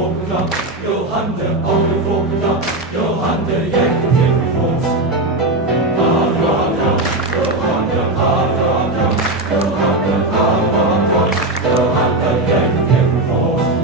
volkendag, Johan de oude volkendag, Johan de jeugd in voet. Johan de Haverdam, Johan de Haverdam, Johan de jeugd in voet.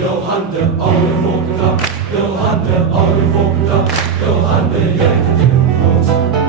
Johan de oude volkendag, Johan de oude volkendag, Johan de jeugd in voet.